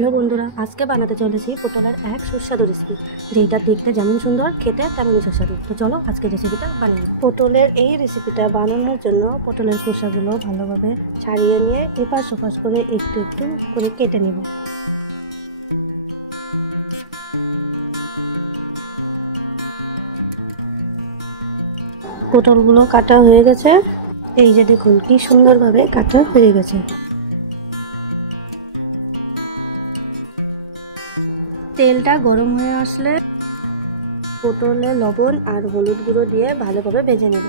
Hello বন্ধুরা, আজকে বানাতে চলেছি পটলের এক সুস্বাদু রেসিপি, যেটা দেখতে যেমন সুন্দর খেতে তেমনই সুস্বাদু। তো চলো আজকে রেসিপিটা বানিয়ে নিই। পটলের এই রেসিপিটা বানানোর জন্য পটলের খোসাগুলো ভালোভাবে ছাড়িয়ে নিয়ে এপাশ ওপাশ করে একটু একটু করে কেটে নেব। পটলগুলো কাটা হয়ে গেছে, এই যে দেখুন কি সুন্দরভাবে কাটা হয়ে গেছে। তেলটা গরম হয়ে আসলে পটলে লবণ আর হলুদ গুঁড়ো দিয়ে ভালোভাবে ভেজে নেব।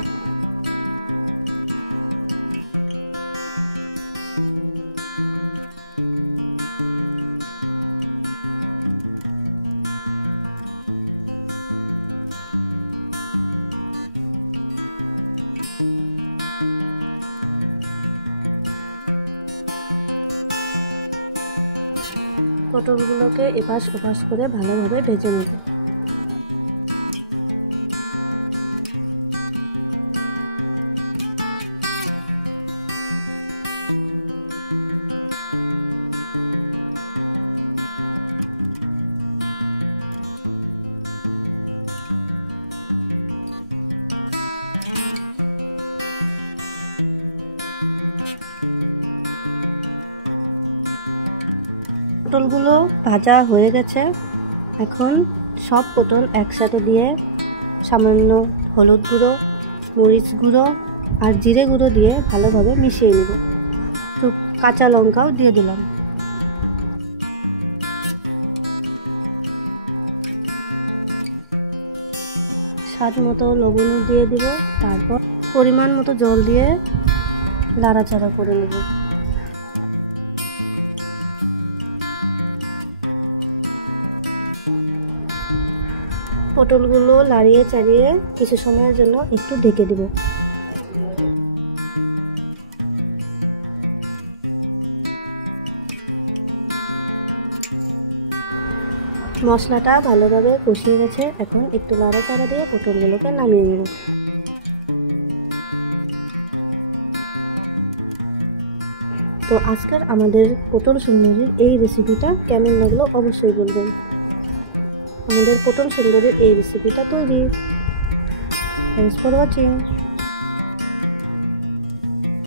পটলগুলোকে এপাশ ওপাশ করে ভালোভাবে ভেজে নেব। পটলগুলো ভাজা হয়ে গেছে, এখন সব পটল একসাথে দিয়ে সামান্য হলুদ গুঁড়ো, মরিচ গুঁড়ো আর জিরে গুঁড়ো দিয়ে ভালোভাবে মিশিয়ে নেব। তো কাঁচা লঙ্কাও দিয়ে দিলাম। স্বাদ মতো লবণও দিয়ে দিব, তারপর পরিমাণ মতো জল দিয়ে নাড়াচাড়া করে নেব। পটলগুলো নাড়িয়ে চাড়িয়ে কিছু সময়ের জন্য একটু ঢেকে দেব। মশলাটা ভালোভাবে কষিয়ে গেছে, এখন একটু নাড়াচাড়া দিয়ে পটলগুলোকে নামিয়ে নেব। তো আজকের আমাদের পটল সুন্দরীর এই রেসিপিটা কেমন লাগলো অবশ্যই বলবেন। আমাদের পটল সুন্দরীর এই রেসিপিটা তৈরি। Thanks for watching.